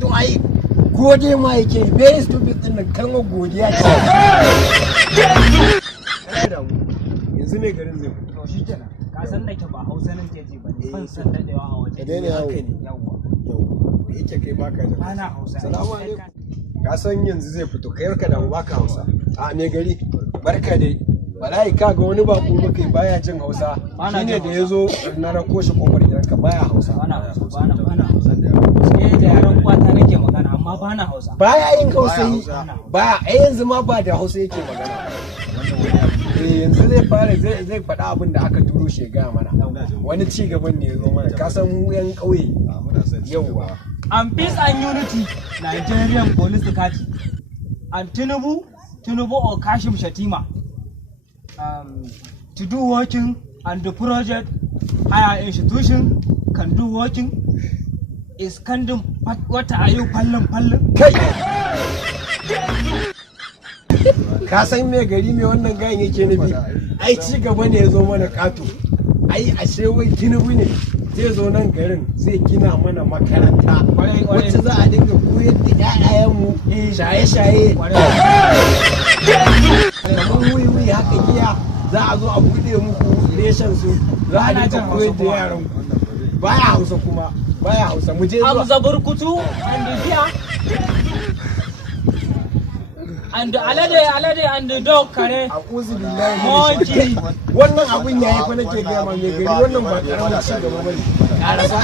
to ai gode ma yake very stupid din nan kalmar godiya ce. Yanzu ne garin zai fito. To shi kenan. Ka san nake ba Hausa nan ke ji ba ne. Ban san dadewa a waje. Ne haka ne. Yawwa. Da yake kai baka da. Bana Hausa. Salamu alaikum. Ka san yanzu zai fito kai ka da baka Hausa. A me gari? Barka dai. Wallahi kaga wani bako muka baya jin Hausa. Shine da yazo na rako shi kofar gidanka baya Hausa. Bana Hausa. Da yaran kwata nake magana amma bana Hausa. Baya yin Hausa. Baya yanzu ma ba da Hausa yake magana. Yanzu zai fara zai faɗa abin da aka turo shi ga mana. Wani ci gaban ne ya zo mana. Ka san mu yan ƙauye. Yauwa. And peace and unity, Nigerian police party. And Tinubu or Kashim Shatima. To do working and the project higher institution can do working is kandin wata ayu fallon. Kai ka san me gari me wannan gayin yake nufi ai ci gaba ne ya zo mana kato ai ashe wai Tinubu ne zai zo nan garin zai gina mana makaranta wacce za a dinga koyar da ƴaƴayenmu shaye-shaye kamar wuyi haka giya za a zo a buɗe muku reshen su za a dinga koyar da yaran baya Hausa kuma baya Hausa mu je zuwa Hamza Burkutu and giya and alade and the dog kare a'udhu billahi wannan abun yayi fa nake ga ma me gari wannan ba karamin ci gaba bane karasa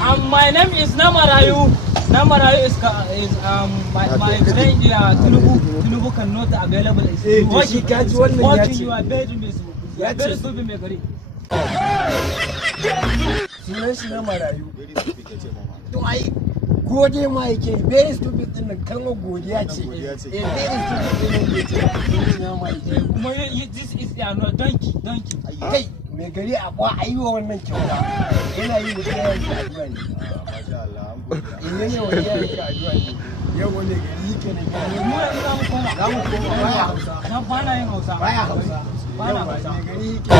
mata my name is Namarayu is my friend Tinubu cannot available is working kaji wannan ya ce you are bedroom is very stupid me gari sunan shi Namarayu to ai gode ma yake very stupid din nan kalmar godiya ce very stupid din nan yake kuma this is no donkey kai me gari a ba ayi wa wannan kyauta yana yi da yayin ka addu'a ne ne wa yayin ka addu'a ne yau wani gari yake ne mu yanzu za mu koma baya Hausa bana yin Hausa baya Hausa bana Hausa gari yake